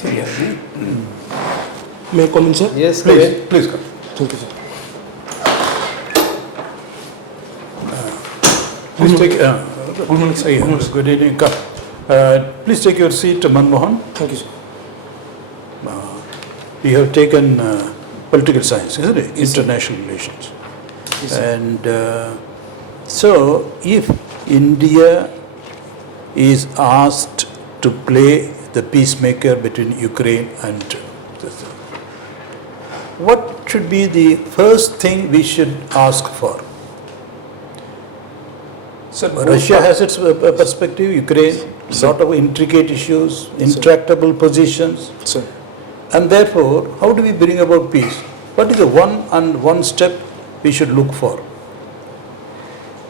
Seriously? May I come in, sir? Yes, Please come. Thank you, sir. Please take. Good evening. Come. Please take your seat, MANAMOHAN. Thank you, sir. You have taken political science, isn't it? International relations. Yes, sir. And so, if India is asked to play the peacemaker between Ukraine and what should be the first thing we should ask for? Sir, Russia has its perspective, Ukraine, lot of intricate issues, intractable positions, Sir. and therefore, how do we bring about peace? What is the one step we should look for?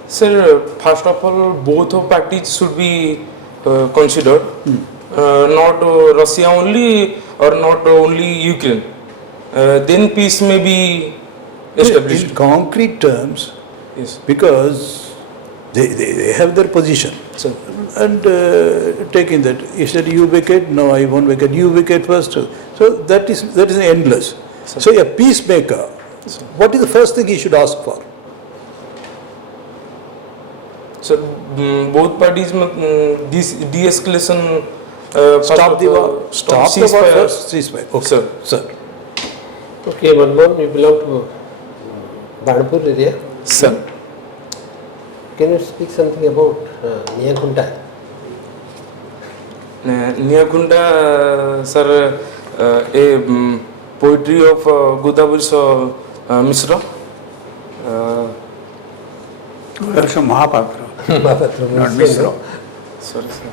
Sir, first of all, both of parties should be considered, not Russia only or not only Ukraine. Then peace may be established. In concrete terms, Yes, because they have their position. sir. And taking that, he said, you vacate, no, I won't vacate, you vacate first. So that is endless. Sir. So a peacemaker, Sir. what is the first thing he should ask for? So both parties this de-escalation. Stop the war. Stop the war ceasefire. first. Ceasefire. Okay. Sir. Sir. Okay, Manmohan, you belong to Banapur area. Sir. Can you speak something about Niyakunta? Niyakunda, sir, a poetry of Godavari Mishra. Also Mahapatra. Not Misra. Sorry, sir.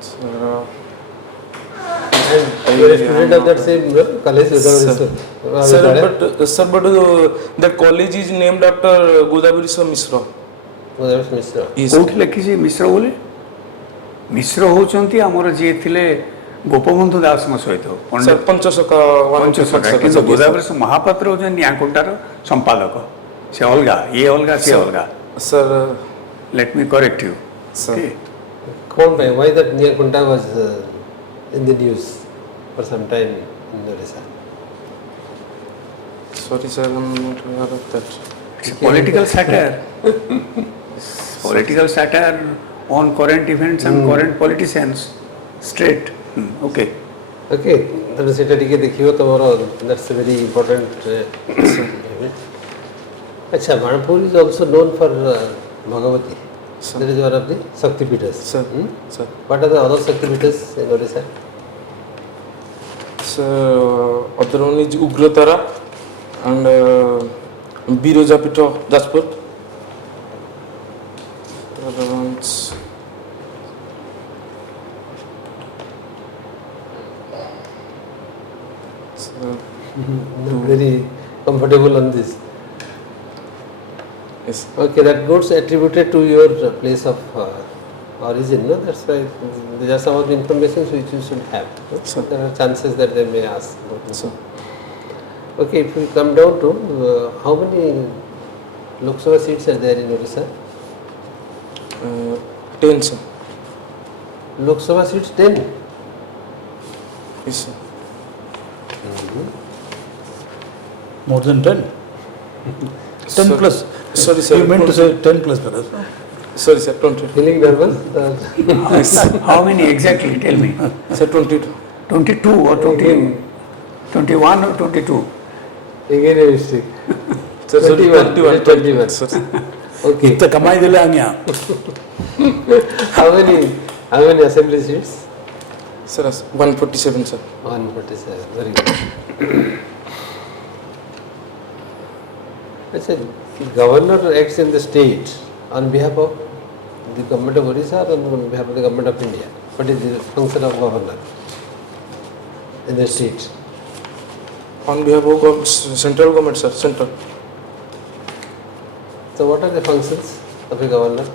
Sir, And you are a student of that same college? sir, but that college is named after Godavari Mishra. Yes. कोठी लिखी मिश्र बोले मिश्र होचंती हमर जे थिले गोपबंधु दास म सहित Sir, Panchasakha किंतु गोदावरी से महापात्र होचन न्यायकुंटार संपादक से अलगा ये अलगा से अलगा Sir, let me correct you sir. Why that Niyakunta was in the news for some time in Odisha? Sorry, sir, I'm not aware of that. it's a political satire political satire on current events and current politicians straight okay Okay, then सेटा टिके देखियो tomorrow. That's a very important. अच्छा, Manipur is also known for Bhagavati. Sir. That is one of the Shakti Pitas. Sir, sir. What are the other Shakti Pitas in Odisha? So, other one is Ugratara and Birojapito, Jaspur. Other ones. So, Not very comfortable on this. yes. Okay, that goes attributed to your place of origin, no? That's why there are some of the information which you should have. No? So there are chances that they may ask. So, Okay, if we come down to how many Lok Sabha seats are there in Odisha? 10, sir. Lok Sabha seats 10. Yes, sir. More than 10. 10 Sir, plus. Sorry, sir. You meant to say 10 plus, perhaps. Sorry, sir. 20. Feeling nervous? how many exactly tell me Sir, 22. 22 or 20 21 or 22 Again a mistake. Sir, 21. Sir. Okay. इतना कमाई दिले आंगे How many assembly seats? Sir, 147, sir. 147. Very good. I said, the governor acts in the state on behalf of the government of Odisha or on behalf of the government of India. What is the function of governor in the state? On behalf of central government, sir. Central. So what are the functions of a governor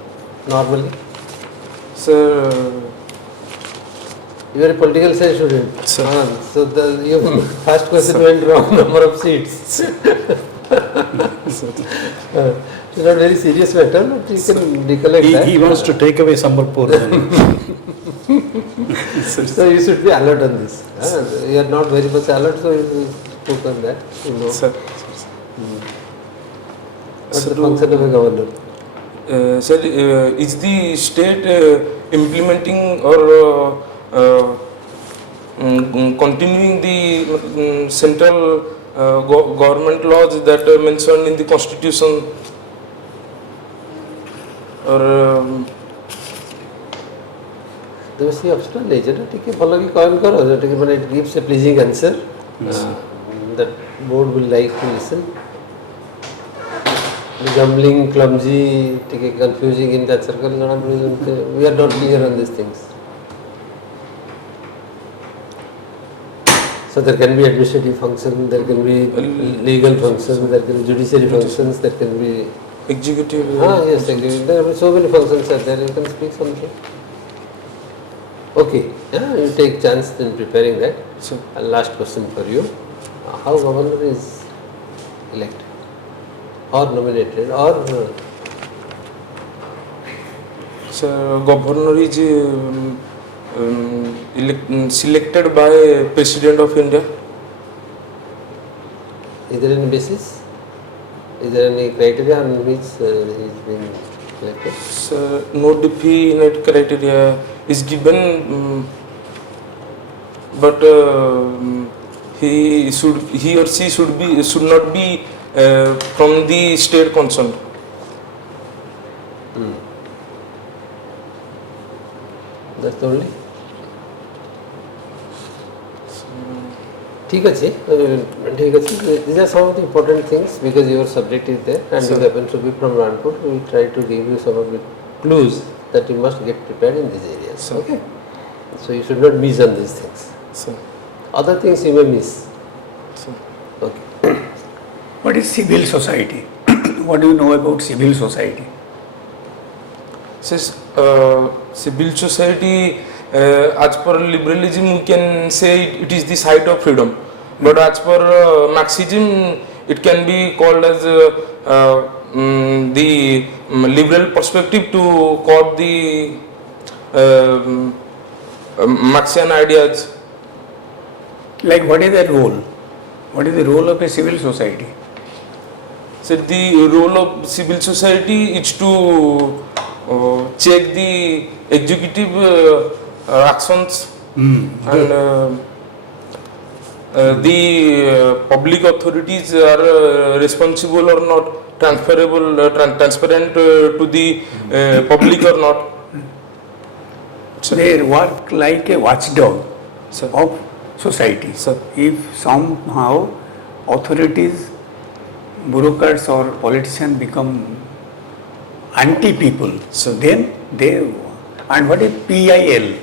normally? Sir, You are a political science student. Sir. So your first question went wrong, number of seats. It's not very serious matter, but you can recollect that. He wants to take away Sambalpur. So you should be alert on this. You are not very much alert, so you spoke on that. You know. Sir, What's the function of a governor? sir, is the state implementing or continuing the central government laws that are mentioned in the constitution, or The see optional nature. ठीक है follow की call करो जो ठीक है मैंने it gives a pleasing answer. That board will like to listen. The jumbling, clumsy, ठीक है confusing in that circle. We are not clear on these things. So there can be administrative function, there can be legal functions, there can be judiciary functions, there can be executive. yes, executive. There are so many functions are there. You can speak something. Okay, yeah, you take chance in preparing that. So, Last question for you: how governor is elected, or nominated, or so governor is selected by President of India. is there any basis? Is there any criteria on which he is being elected? So, no definite criteria is given, but he or she should not be from the state concerned. That's the only. ठीक है these are some of the important things because your subject is there and you happen to be from Ranpur. We try to give you some of the clues that you must get prepared in these areas. Okay, so you should not miss on these things. So, Other things you may miss. so, Okay. What is civil society? What do you know about civil society? says civil society, as per liberalism we can say it is the site of freedom, but as per Marxism it can be called as the liberal perspective to quote the Marxian ideas. Like what is that role? What is the role of a civil society? So the role of civil society is to check the executive actions and the public authorities are responsible or not, transferable, transparent to the public or not. They work like a watchdog Sir. of society. Sir. If somehow authorities, bureaucrats or politicians become anti-people, Sir. then they, and what is PIL?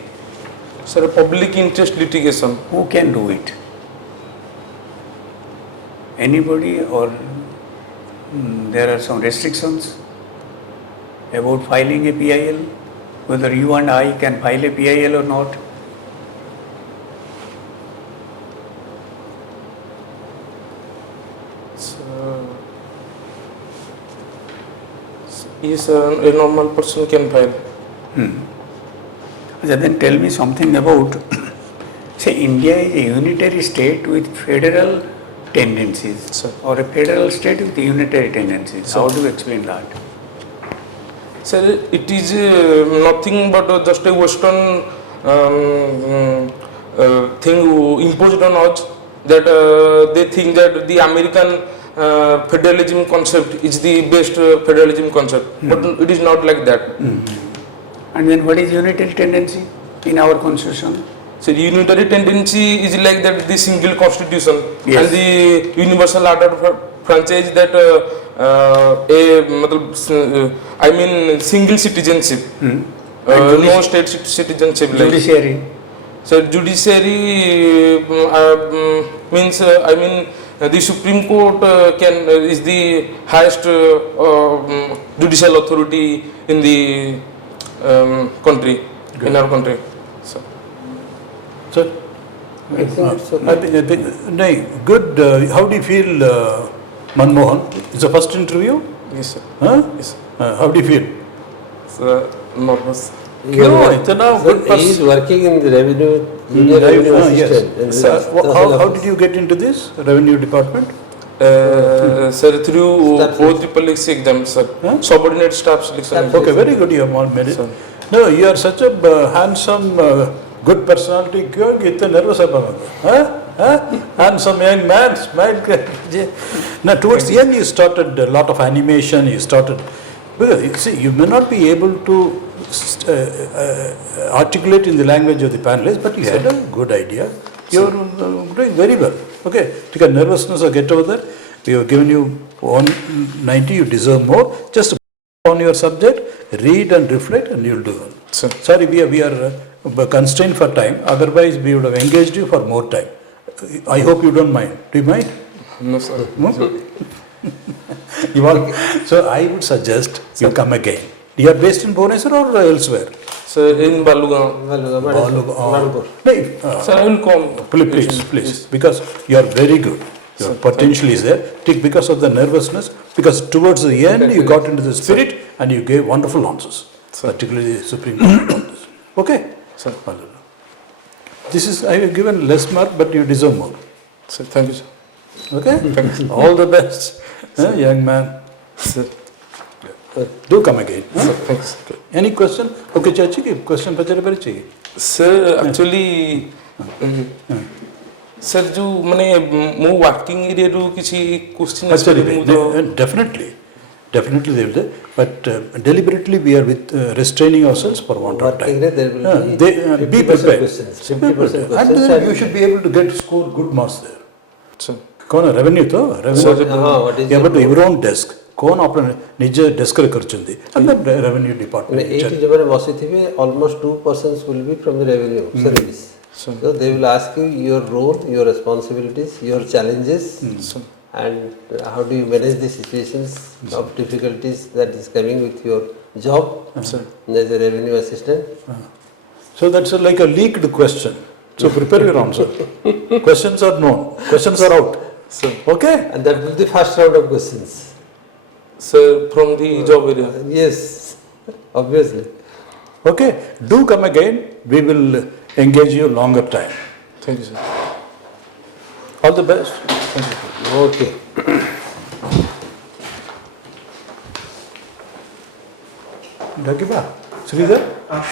Sir, public interest litigation. Who can do it? Anybody, or there are some restrictions about filing a PIL? Whether you and I can file a PIL or not? Yes, a normal person can file. Then tell me something about, say India is a unitary state with federal tendencies, Sir. or a federal state with unitary tendencies. Sir. How do you explain that? Sir, it is nothing but just a Western thing imposed on us, that they think that the American federalism concept is the best federalism concept, but it is not like that. And then what is unitary tendency in our constitution? So unitary tendency is like that the single constitution Yes. and the universal order of franchise, that I mean single citizenship, no state citizenship. Like. Judiciary. So judiciary means I mean the Supreme Court is the highest judicial authority in the country, in our country. So. Sir? I think it's okay. I think, no, good. How do you feel, Manmohan? It's the first interview? Yes, sir. Huh? Yes. How do you feel? So, nervous. क्यों इतना good He is person? working in the revenue, junior revenue Yes. assistant. in the Sir, Tahsil how office. did you get into this revenue department? Sir, through Staff OAS exams, sir. Huh? Subordinate staff selection. Okay, very good. You have made it. Sir. No, you are such a handsome, good personality. क्यों इतने nervous है huh? Handsome young man, smile. Now, towards the end, you started a lot of animation. You started because you see, you may not be able to articulate in the language of the panelists, but you had a good idea. You are doing very well. Okay, take a nervousness or get over there. We have given you 190. You deserve more. Just on your subject, read and reflect, and you'll do well. Sir. Sorry, we are constrained for time. Otherwise, we would have engaged you for more time. I hope you don't mind. Do you mind? No, sir. No? You want? So I would suggest you come again. You are based in Bhubaneswar or elsewhere? Sir, in Balugaon. Nagpur. No, Sir, I will come. please, because you are very good. Your potential is there. Because of the nervousness, because towards the end you got into the spirit and you gave wonderful answers, particularly the Supreme Court answers. Okay? Sir. This is, I have given less mark, but you deserve more. Sir, thank you, sir. Okay? All the best, young man. Sir. Do come again. Sir, thanks. Any question? Okay, Chachi, question पचारे पर चाहिए. Sir, actually, sir, जो मने मो working area रू किसी question That's very मु good. Definitely they will do. But deliberately we are with restraining ourselves for want of Working time. there will be Be 50% prepared. questions. Be 50% prepared. questions. And then you should be able to get score good marks there. sir. कौन revenue तो revenue what is yeah, but your your own desk कौन अपने निज desk रे करचंदी and then revenue ମାନେ department ଏଇଠି ଯେଉଁମାନେ ବସିଥିବେ almost 2% will be from the revenue service. Sir. So they will ask you your role, your responsibilities, your challenges, Sir. and how do you manage the situations of difficulties that is coming with your job Sir. as a revenue assistant. so that's like a leaked question, so prepare your answer. Questions are known, questions are out. Sir. Okay. And that will be the first round of questions. Sir, from the job area. Yes, obviously. Okay, do come again. We will engage you longer time. Thank you, sir. All the best. Okay. Dakiba, Sridhar?